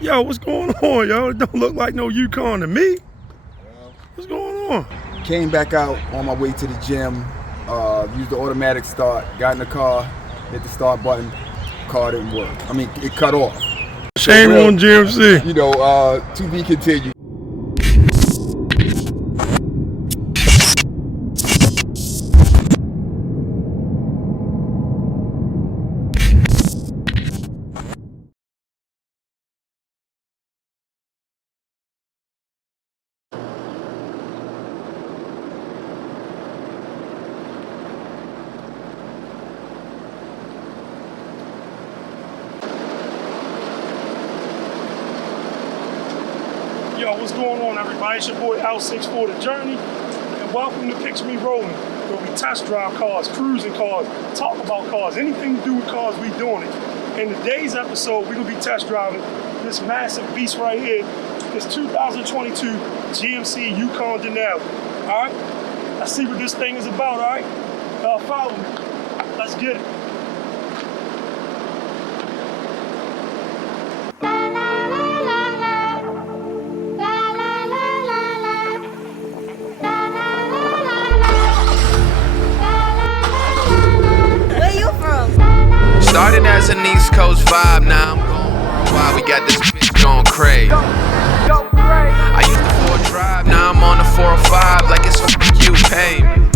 Yo, what's going on, yo? It don't look like no Yukon to me. What's going on? Came back out on my way to the gym, used the automatic start, got in the car, hit the start button, car didn't work. I mean, it cut off. Shame So, on GMC. You know, to be continued. Yo, what's going on, everybody? It's your boy L64 The Journey, and welcome to Picture Me Rolling, where we test drive cars, cruising cars, talk about cars, anything to do with cars, we doing it. In today's episode, we're gonna be test driving this massive beast right here, this 2022 GMC Yukon Denali. All right, let's see what this thing is about. All right, follow me. Let's get it. Started as an East Coast vibe, now I'm going worldwide. We got this bitch going crazy. I used the 4 drive, now I'm on the 405 like it's you pay me.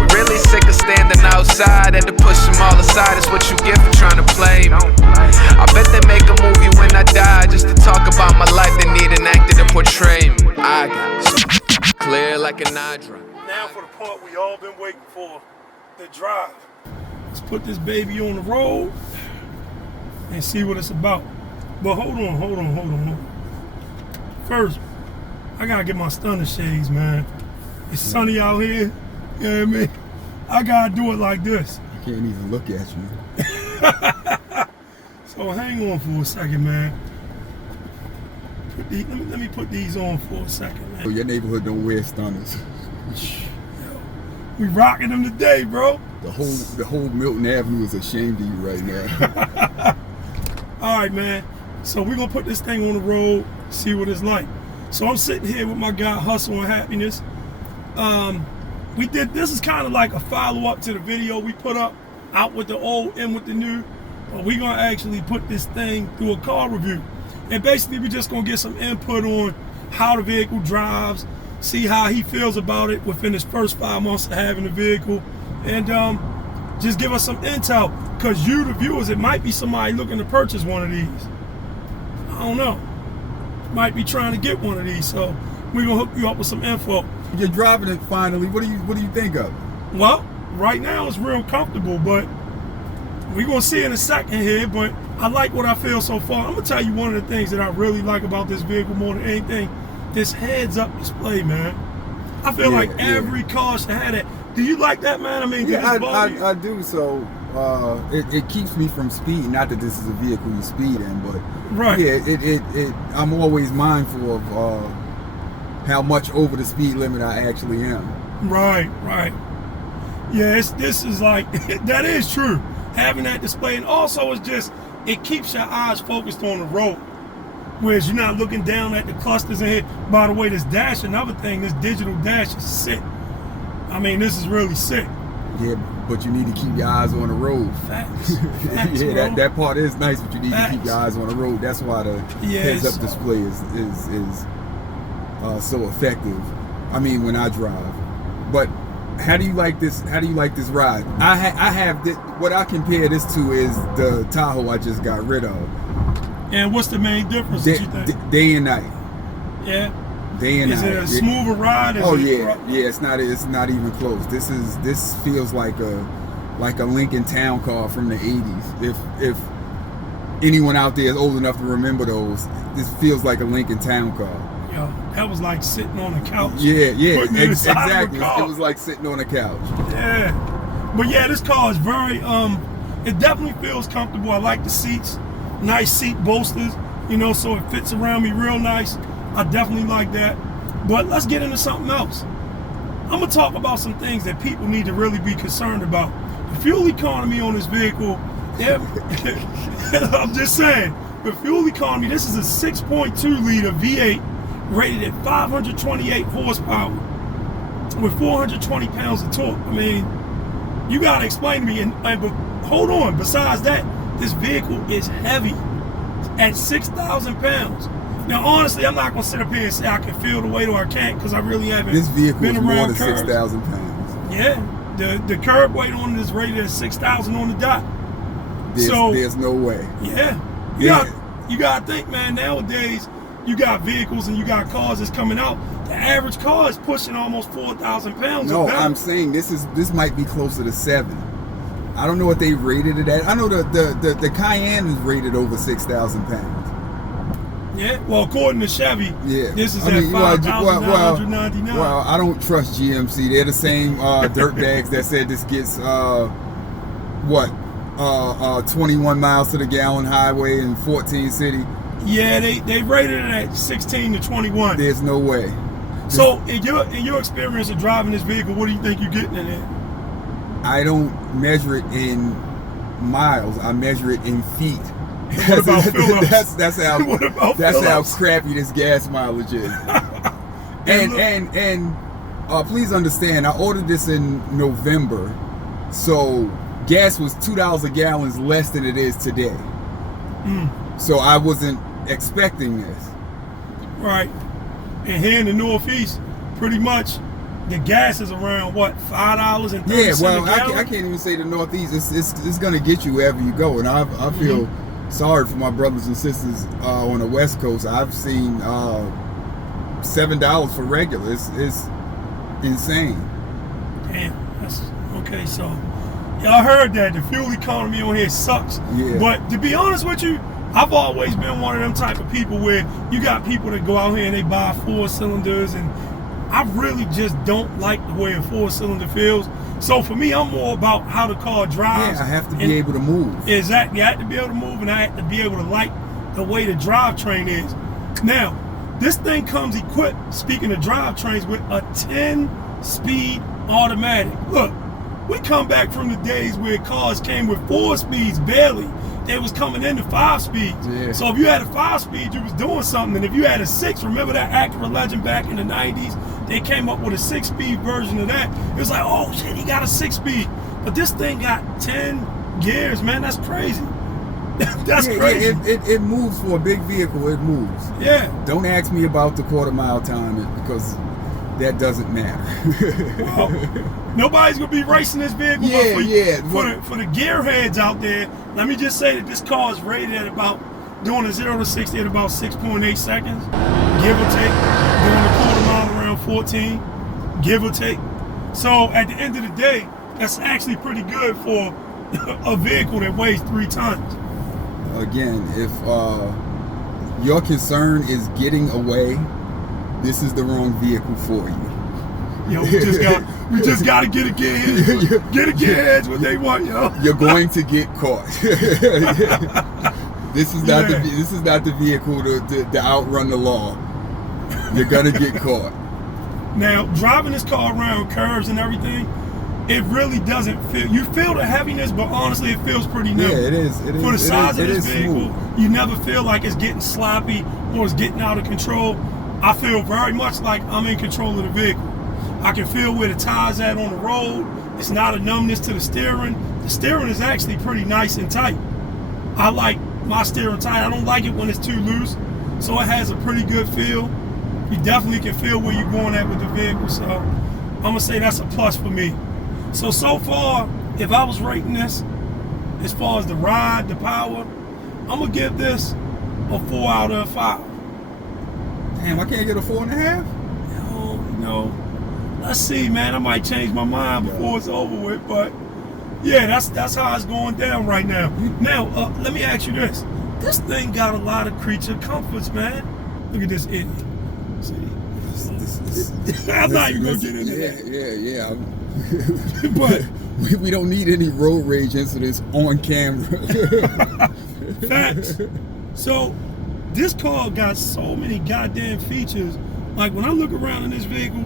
We really sick of standing outside, had to push them all aside. It's what you get for trying to play me. I bet they make a movie when I die just to talk about my life. They need an actor to portray me. I got it clear like an eye drop. Now for the part we all been waiting for, the drive. Let's put this baby on the road and see what it's about. But hold on. First, I gotta get my stunner shades, man. It's sunny out here, you know what I mean? I gotta do it like this. I can't even look at you. So hang on for a second, man. Let me put these on for a second, man. So your neighborhood don't wear stunners. We rocking them today, bro. The whole Milton Avenue is ashamed of you right now. All right, man. So we're gonna put this thing on the road, see what it's like. So I'm sitting here with my guy Hustle and Happiness. This is kind of like a follow-up to the video we put up, out with the old, in with the new. But we're gonna actually put this thing through a car review. And basically we're just gonna get some input on how the vehicle drives, see how he feels about it within his first 5 months of having the vehicle, and just give us some intel, because you, the viewers, it might be somebody looking to purchase one of these. I don't know. Might be trying to get one of these, so we're gonna hook you up with some info. You're driving it finally. What do you think of it? Well, right now it's real comfortable, but we're gonna see in a second here, but I like what I feel so far. I'm gonna tell you one of the things that I really like about this vehicle more than anything, this heads-up display, man. I feel like every car should have that. Do you like that, man? I mean, I do. So it keeps me from speeding. Not that this is a vehicle you speed in, but right. Yeah, I'm always mindful of how much over the speed limit I actually am. Right. Yeah, this is like that is true. Having that display, and also it keeps your eyes focused on the road. Whereas you're not looking down at the clusters in here. By the way, this dash, another thing, this digital dash is sick. I mean, this is really sick. Yeah, but you need to keep your eyes on the road. Facts, yeah, that part is nice, but you need to keep your eyes on the road. That's why the heads-up display is so effective. I mean, when I drive. But how do you like this? How do you like this ride? I have this, what I compare this to is the Tahoe I just got rid of. And what's the main difference that you think? Day and night. Yeah. Day and night. Is it a smoother ride? Yeah. It's not even close. This feels like a Lincoln Town car from the 80s. If anyone out there is old enough to remember this feels like a Lincoln Town car. Yo, that was like sitting on a couch. Yeah, exactly. It was like sitting on a couch. Yeah. But yeah, this car is very it definitely feels comfortable. I like the seats. Nice seat bolsters, so it fits around me real nice. I definitely like that. But let's get into something else. I'm gonna talk about some things that people need to really be concerned about. The fuel economy on this vehicle, I'm just saying, with fuel economy, this is a 6.2 liter V8 rated at 528 horsepower with 420 pounds of torque. I mean, you gotta explain to me. But hold on. Besides that, this vehicle is heavy at 6,000 pounds. Now, honestly, I'm not gonna sit up here and say I can feel the weight or I can't, because I really haven't. This vehicle been is around more than curves. 6,000 pounds. Yeah, the curb weight on it is rated at 6,000 on the dot. There's no way. Yeah, you gotta think, man. Nowadays, you got vehicles and you got cars that's coming out. The average car is pushing almost 4,000 pounds. No, or better. I'm saying this might be closer to 7. I don't know what they rated it at. I know the Cayenne is rated over 6,000 pounds. Yeah, well, according to Chevy, this is at 5,999. Well, I don't trust GMC. They're the same dirtbags that said this gets 21 miles to the gallon highway in 14 city. Yeah, they rated it at 16 to 21. There's no way. So, in your experience of driving this vehicle, what do you think you're getting in it? I don't measure it in miles. I measure it in feet. What about fill-ups? That's how What about that's how fill-ups? crappy this gas mileage is. and please understand, I ordered this in November, so gas was $2 a gallon less than it is today. So I wasn't expecting this. Right. And here in the Northeast, pretty much the gas is around what, $5.30 Yeah, well, a gallon? I can't even say the Northeast. It's gonna get you wherever you go, and I feel sorry for my brothers and sisters on the West Coast. I've seen $7 for regular. It's insane. Damn, that's okay. So y'all heard that the fuel economy on here sucks. Yeah. But to be honest with you, I've always been one of them type of people where you got people that go out here and they buy 4 cylinders, and I really just don't like the way a 4-cylinder feels. So for me, I'm more about how the car drives. Yeah, I have to be able to move. Exactly. I have to be able to move, and I have to be able to like the way the drivetrain is. Now, this thing comes equipped, speaking of drivetrains, with a 10-speed automatic. Look, we come back from the days where cars came with 4 speeds, barely. They was coming into 5 speeds. Yeah. So if you had a 5-speed, you was doing something. And if you had a 6, remember that Acura Legend back in the 90s? They came up with a 6-speed version of that. It was like, oh shit, he got a 6-speed. But this thing got 10 gears, man. That's crazy. That's crazy. Yeah, it moves for a big vehicle. It moves. Yeah. Don't ask me about the quarter-mile time, because that doesn't matter. Well, nobody's gonna be racing this vehicle. But for the gearheads out there, let me just say that this car is rated at about doing a 0 to 60 at about 6.8 seconds, give or take. Doing a quarter mile around 14, give or take. So at the end of the day, that's actually pretty good for a vehicle that weighs 3 tons. Again, if your concern is getting away, this is the wrong vehicle for you. Yo, we just got to get a gearheads. Get a gearheads what they want, yo. You're going to get caught. This is not the vehicle to outrun the law. You're gonna get caught. Now, driving this car around curves and everything, it really doesn't feel. You feel the heaviness, but honestly, it feels pretty nimble. Yeah, it is. For the size of this vehicle, smooth. you never feel like it's getting sloppy or it's getting out of control. I feel very much like I'm in control of the vehicle. I can feel where the tires at on the road. It's not a numbness to the steering. The steering is actually pretty nice and tight. I like my steering tight. I don't like it when it's too loose. So it has a pretty good feel. You definitely can feel where you're going at with the vehicle. So I'm gonna say that's a plus for me. So far, if I was rating this, as far as the ride, the power, I'm gonna give this a 4 out of 5. Damn, I can't get a 4.5? No. Let's see, man. I might change my mind before it's over with, but yeah, that's how it's going down right now. Now, let me ask you this. This thing got a lot of creature comforts, man. Look at this idiot. See? I'm not even gonna get into that. Yeah. But we don't need any road rage incidents on camera. Facts. So this car got so many goddamn features. Like when I look around in this vehicle,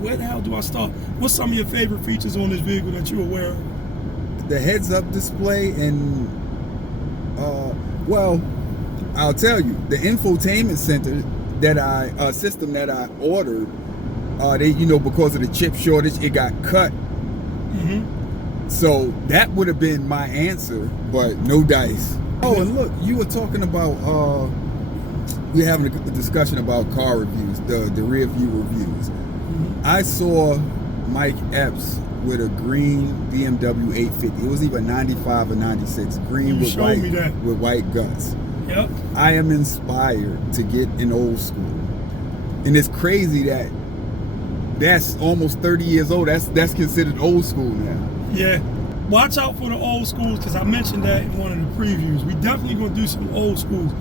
where the hell do I start? What's some of your favorite features on this vehicle that you're aware of? The heads-up display and well, I'll tell you, the infotainment center that system that I ordered, they, because of the chip shortage, it got cut. So that would have been my answer, but no dice. Oh, and look, you were talking about, we're having a discussion about car reviews, the rear view reviews. I saw Mike Epps with a green BMW 850. It was either 95 or 96, green with white guts. Yep. I am inspired to get an old school. And it's crazy that that's almost 30 years old. That's considered old school now. Yeah. Watch out for the old schools, because I mentioned that in one of the previews. We definitely gonna do some old schools.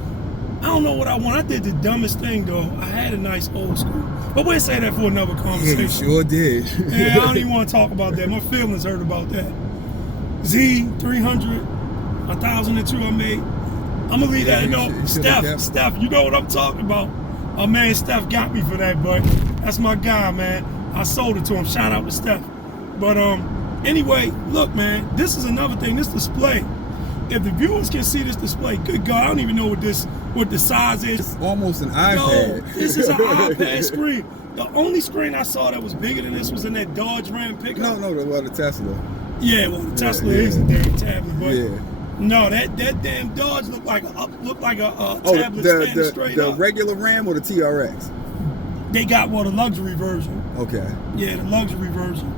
I don't know what I want. I did the dumbest thing though. I had a nice old school. But we'll say that for another conversation. Yeah, you sure did. Yeah, I don't even want to talk about that. My feelings hurt about that. Z300, 1002 I made. I'm gonna leave that alone. Steph, you know what I'm talking about. My man Steph got me for that, but that's my guy, man. I sold it to him. Shout out to Steph. But anyway, look, man, this is another thing. This display. If the viewers can see this display, good God, I don't even know what the size is. It's almost an iPad. Yo, this is an iPad screen. The only screen I saw that was bigger than this was in that Dodge Ram pickup. No, the Tesla. Yeah, well, the Tesla is a damn tablet, but yeah. No, that damn Dodge looked like a tablet standing straight up. The regular Ram or the TRX? They got the luxury version. Okay. Yeah, the luxury version.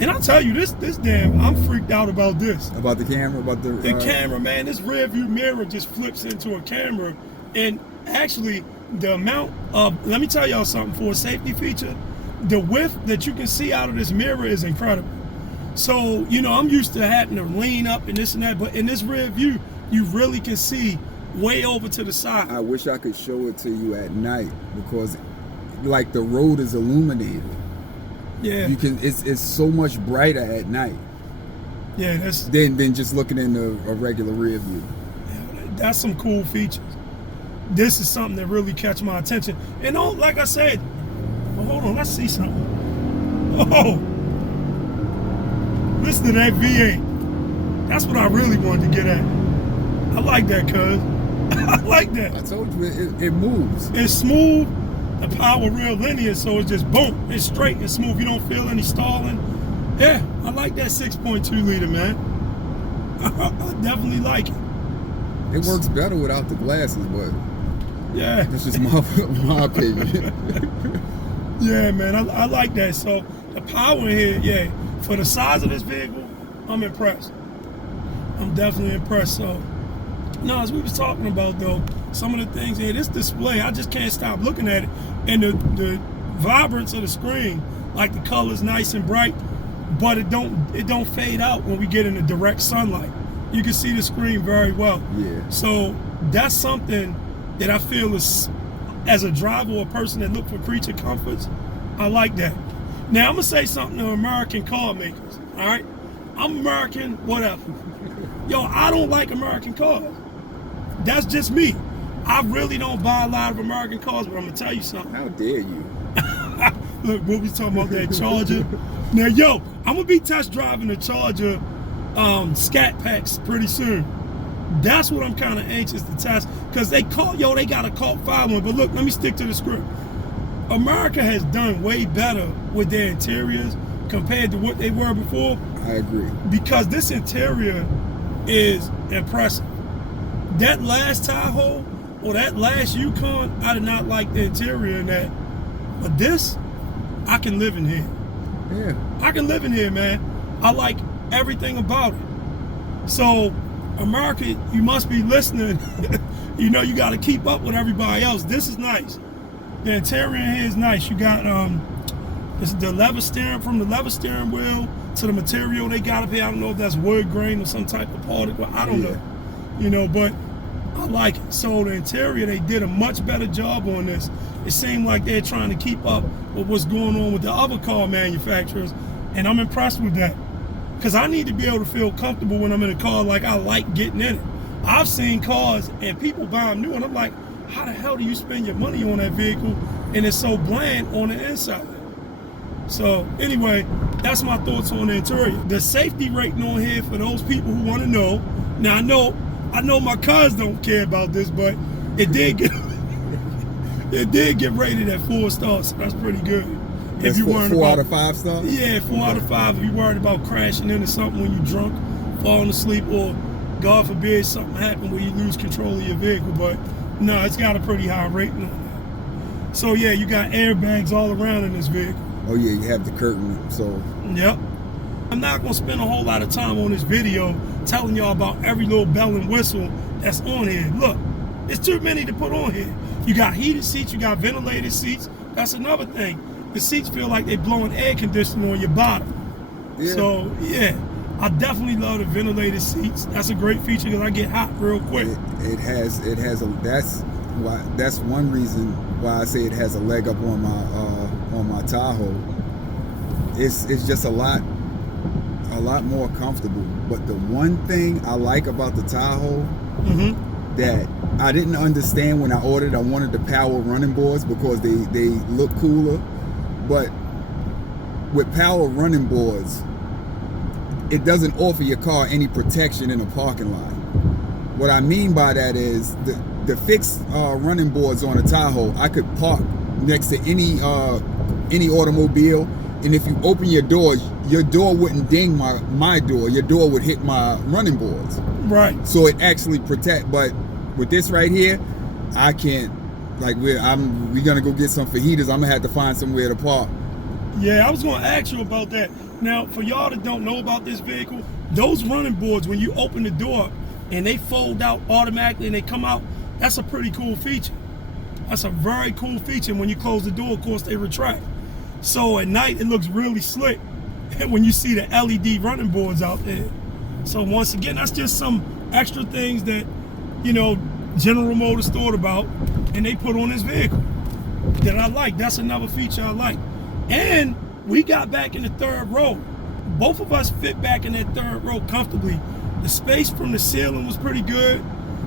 And I'll tell you, this damn, I'm freaked out about this. About the camera, the camera, man. This rear view mirror just flips into a camera, and actually, the amount of, let me tell y'all something, for a safety feature, the width that you can see out of this mirror is incredible. So, I'm used to having to lean up and this and that, but in this rear view, you really can see way over to the side. I wish I could show it to you at night, because like the road is illuminated. Yeah. It's so much brighter at night. Yeah, than just looking in a regular rear view. Yeah, that's some cool features. This is something that really catch my attention. And like I said, well, hold on, let's see something. Oh, listen to that V8. That's what I really wanted to get at. I like that, cuz. I like that. I told you, it moves. It's smooth. The power real linear, so it's just boom. It's straight and smooth. You don't feel any stalling. Yeah, I like that 6.2 liter, man. I definitely like it. It works better without the glasses, but yeah, that's just my opinion. Yeah, man, I like that. So the power in here, yeah, for the size of this vehicle, I'm impressed. I'm definitely impressed. So, no, as we was talking about though, some of the things here, this display, I just can't stop looking at it. And the vibrance of the screen, like the color's nice and bright, but it don't fade out when we get in the direct sunlight. You can see the screen very well. Yeah. So that's something that I feel is, as a driver or a person that look for creature comforts, I like that. Now I'm gonna say something to American car makers. All right, I'm American, whatever. Yo, I don't like American cars. That's just me. I really don't buy a lot of American cars, but I'm gonna tell you something. How dare you? Look, what we talking about, that Charger. Now, yo, I'm gonna be test driving the Charger Scat Packs pretty soon. That's what I'm kind of anxious to test, because they got a cult following. But look, let me stick to the script. America has done way better with their interiors compared to what they were before. I agree. Because this interior is impressive. That last Tahoe or that last Yukon, I did not like the interior in that. But this, I can live in here. Yeah. I can live in here, man. I like everything about it. So, America, you must be listening. You got to keep up with everybody else. This is nice. The interior in here is nice. You got it's the leather steering, from the leather steering wheel to the material they got up here. I don't know if that's wood grain or some type of particle. I don't know. But I like it. So the interior, they did a much better job on this. It seemed like they're trying to keep up with what's going on with the other car manufacturers, and I'm impressed with that. Because I need to be able to feel comfortable when I'm in a car, like I like getting in it. I've seen cars and people buy them new, and I'm like, how the hell do you spend your money on that vehicle and it's so bland on the inside? So anyway, that's my thoughts on the interior. The safety rating on here, for those people who want to know. Now I know I know my cars don't care about this, but it did get it did get rated at 4 stars, so that's pretty good. That's if you weren't four about, out of 5 stars? Yeah, 4 out of 5. If you worried about crashing into something when you're drunk, falling asleep, or God forbid something happened where you lose control of your vehicle, but no, it's got a pretty high rating on that. So yeah, you got airbags all around in this vehicle. Oh yeah, you have the curtain, so. Yep. I'm not gonna spend a whole lot of time on this video telling y'all about every little bell and whistle that's on here. Look, it's too many to put on here. You got heated seats, you got ventilated seats. That's another thing. The seats feel like they blowing air conditioning on your bottom. Yeah. So yeah, I definitely love the ventilated seats. That's a great feature because I get hot real quick. It has that's one reason why I say it has a leg up on my Tahoe. It's just a lot more comfortable. But the one thing I like about the Tahoe that I didn't understand when I ordered, I wanted the power running boards because they look cooler. But with power running boards, it doesn't offer your car any protection in a parking lot. What I mean by that is the fixed running boards on a Tahoe, I could park next to any automobile, and if you open your door wouldn't ding my door. Your door would hit my running boards. Right. So it actually protect. But with this right here, I can't. Like we're gonna go get some fajitas. I'm gonna have to find somewhere to park. Yeah, I was gonna ask you about that. Now, for y'all that don't know about this vehicle, those running boards, when you open the door and they fold out automatically and they come out, that's a pretty cool feature. That's a very cool feature. And when you close the door, of course, they retract. So at night, it looks really slick when you see the LED running boards out there. So once again, that's just some extra things that, you know, General Motors thought about and they put on this vehicle that I like. That's another feature I like. And we got back in the third row. Both of us fit back in that third row comfortably. The space from the ceiling was pretty good.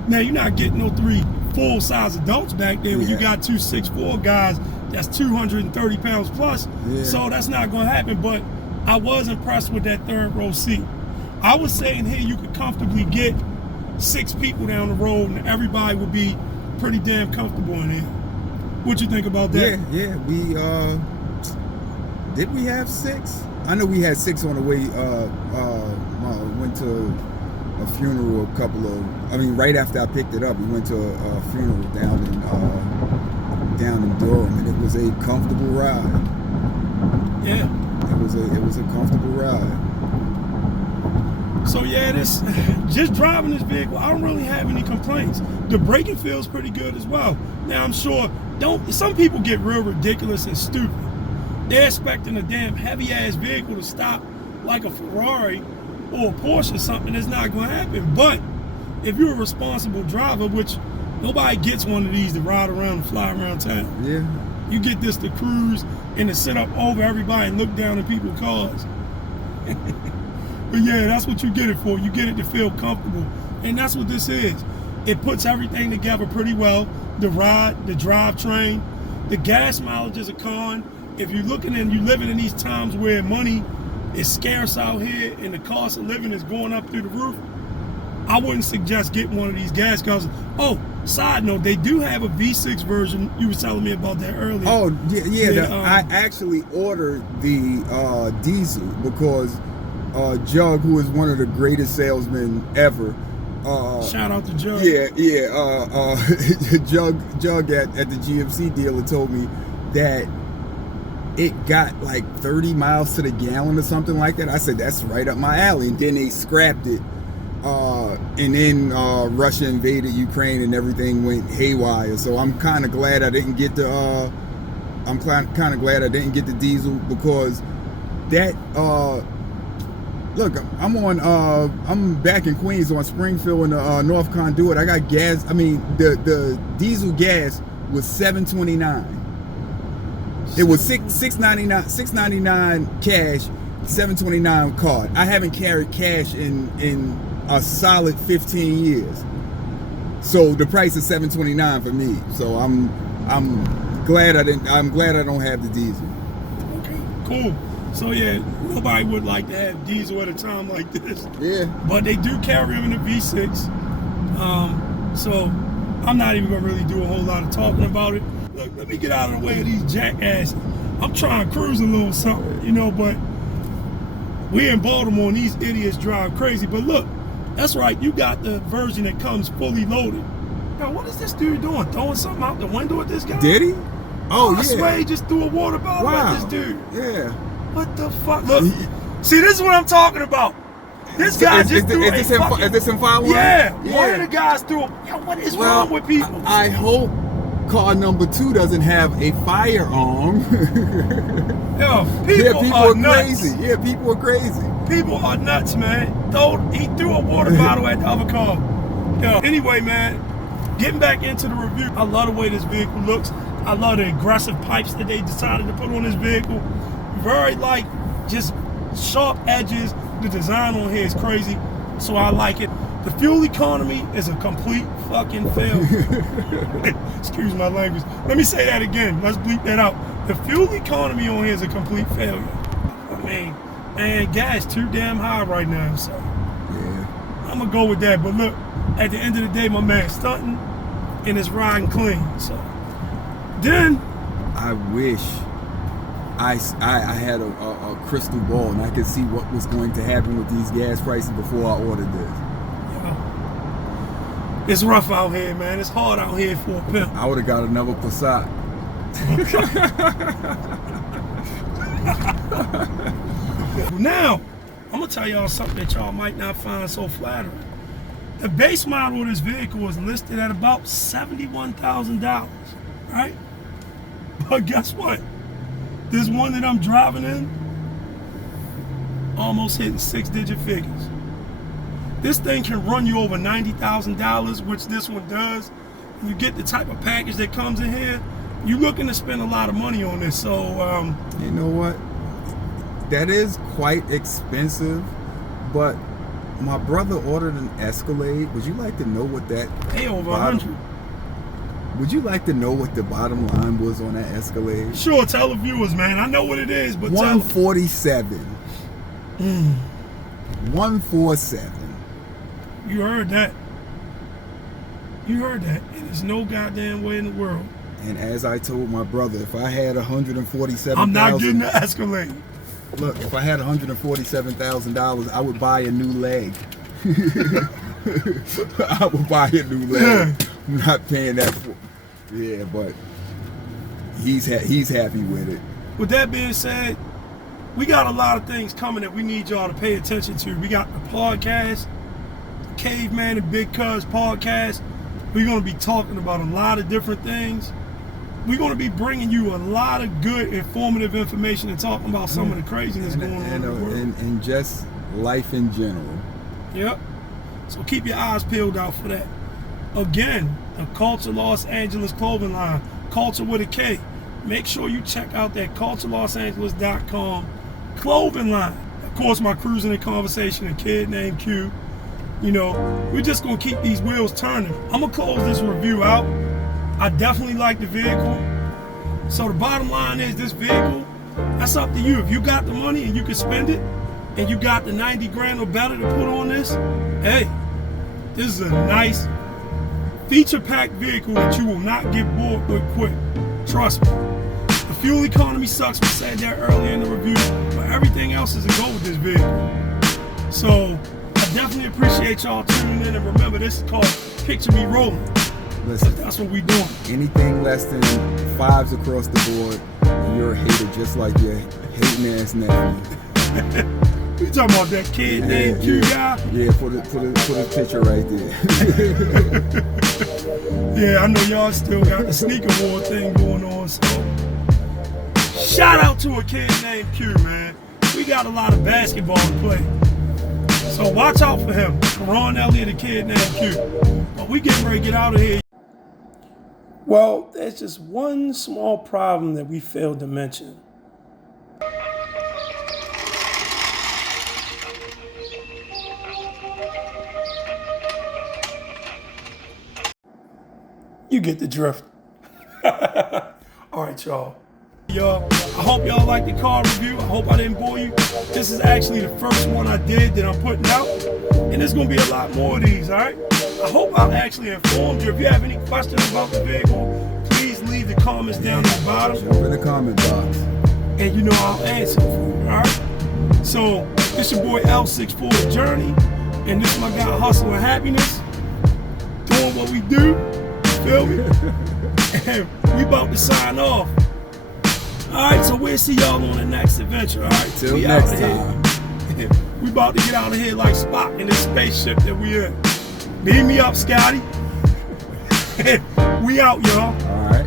Now, you're not getting no 3 full-size adults back there when you got 2 6'4" guys that's 230 pounds plus. Yeah. So that's not going to happen. But I was impressed with that third row seat. I was saying here you could comfortably get 6 people down the road and everybody would be pretty damn comfortable in here. What you think about that? Yeah, we did we have 6? I know we had 6 on the way. Went to a funeral right after I picked it up. We went to a funeral down in Durham, and it was a comfortable ride. Yeah, it was a comfortable ride. So yeah, just driving this vehicle, I don't really have any complaints. The braking feels pretty good as well. Now I'm sure some people get real ridiculous and stupid. They're expecting a damn heavy ass vehicle to stop like a Ferrari or a Porsche or something. That's not going to happen. But if you're a responsible driver, which nobody gets one of these to ride around and fly around town. Yeah. You get this to cruise and to sit up over everybody and look down at people's cars. But yeah, that's what you get it for. You get it to feel comfortable. And that's what this is. It puts everything together pretty well. The ride, the drivetrain, the gas mileage is a con. If you're looking and you're living in these times where money is scarce out here and the cost of living is going up through the roof, I wouldn't suggest getting one of these gas cars. Oh, side note, they do have a V6 version. You were telling me about that earlier. Oh, yeah. I actually ordered the diesel because Jug, who is one of the greatest salesmen ever. Shout out to Jug. Jug at the GMC dealer told me that it got like 30 miles to the gallon or something like that. I said, that's right up my alley. And then they scrapped it. And then Russia invaded Ukraine and everything went haywire. So I'm kind of glad I didn't get the diesel because that look, I'm back in Queens on Springfield in the North Conduit. I got gas. I mean, the diesel gas was $7.29. It was $6.99 cash, $7.29 card. I haven't carried cash in a solid 15 years. So the price is $7.29 for me. So I'm glad I don't have the diesel. Okay, cool. So yeah, nobody would like to have diesel at a time like this. Yeah. But they do carry them in the V6. So I'm not even gonna really do a whole lot of talking about it. Look, let me get out of the way of these jackasses. I'm trying to cruise a little something, you know, but we in Baltimore and these idiots drive crazy. But look, that's right, you got the version that comes fully loaded. Now, what is this dude doing? Throwing something out the window at this guy? Did he? Oh, I swear he just threw a water bottle at this dude. Yeah. What the fuck? Look, see, this is what I'm talking about. This guy just threw is this in Firewall? Yeah. One of the guys threw yo, what is wrong with people? I hope car number 2 doesn't have a firearm. Yo, people are nuts. Crazy. Yeah, people are crazy. People are nuts, man. He threw a water bottle at the other car. Yo, anyway, man, getting back into the review, I love the way this vehicle looks. I love the aggressive pipes that they decided to put on this vehicle. Very, like, just sharp edges. The design on here is crazy, so I like it. The fuel economy is a complete fucking failure. Excuse my language. Let me say that again. Let's bleep that out. The fuel economy on here is a complete failure. I mean, and gas too damn high right now, so yeah. I'm gonna go with that. But look, at the end of the day, my man's stunting and it's riding clean. So then I wish I had a crystal ball and I could see what was going to happen with these gas prices before I ordered this. Yeah. It's rough out here, man. It's hard out here for a pimp. I would have got another Passat. Now, I'm gonna tell y'all something that y'all might not find so flattering. The base model of this vehicle is listed at about $71,000, right? But guess what? This one that I'm driving in, almost hitting 6-digit figures. This thing can run you over $90,000, which this one does. You get the type of package that comes in here, you're looking to spend a lot of money on this. So, you know what? That is quite expensive, but my brother ordered an Escalade. Would you like to know what that? Hey, over 100. Would you like to know what the bottom line was on that Escalade? Sure, tell the viewers, man. I know what it is, but 147. 147. You heard that. You heard that. And there's no goddamn way in the world. And as I told my brother, if I had $147,000, I'm not getting the Escalade. Look, if I had $147,000, I would buy a new leg. I would buy a new leg. Yeah. I'm not paying that for. Yeah, but he's happy with it. With that being said, we got a lot of things coming that we need y'all to pay attention to. We got the podcast, Caveman and Big Cuz podcast. We're going to be talking about a lot of different things. We're going to be bringing you a lot of good, informative information and talking about some of the craziness going on in the world. And just life in general. Yep. So keep your eyes peeled out for that. Again, the Culture Los Angeles clothing line, Culture with a K. Make sure you check out that culturelosangeles.com clothing line. Of course, my cruising and conversation, a kid named Q. You know, we're just going to keep these wheels turning. I'm going to close this review out. I definitely like the vehicle. So the bottom line is this vehicle, that's up to you. If you got the money and you can spend it, and you got the 90 grand or better to put on this, hey, this is a nice feature-packed vehicle that you will not get bored with quick. Trust me. The fuel economy sucks. We said that earlier in the review, but everything else is a go with this vehicle. So I definitely appreciate y'all tuning in, and remember, this is called Picture Me Rolling. Listen, that's what we doing. Anything less than 5s across the board, you're a hater just like your hating ass nephew. You talking about that kid named Q guy? Yeah, put a picture right there. Yeah, I know y'all still got the sneaker war thing going on, so shout out to a kid named Q, man. We got a lot of basketball to play. So watch out for him. Ron Elliott, a kid named Q. But we getting ready to get out of here. Well, there's just one small problem that we failed to mention. You get the drift. All right, y'all. Y'all, I hope y'all like the car review. I hope I didn't bore you. This is actually the first one I did that I'm putting out, and there's gonna be a lot more of these, all right? I hope I actually informed you. If you have any questions about the vehicle, please leave the comments down at the bottom. Jump in the comment box. And you know I'll answer for you, all right? So, this your boy L64 Journey, and this is my guy Hustle and Happiness, doing what we do, you feel me? And we about to sign off. Alright, so we'll see y'all on the next adventure, alright? Till We next out of time. here. We about to get out of here like Spock in this spaceship that we in. Beam me up, Scotty. We out, y'all. All right.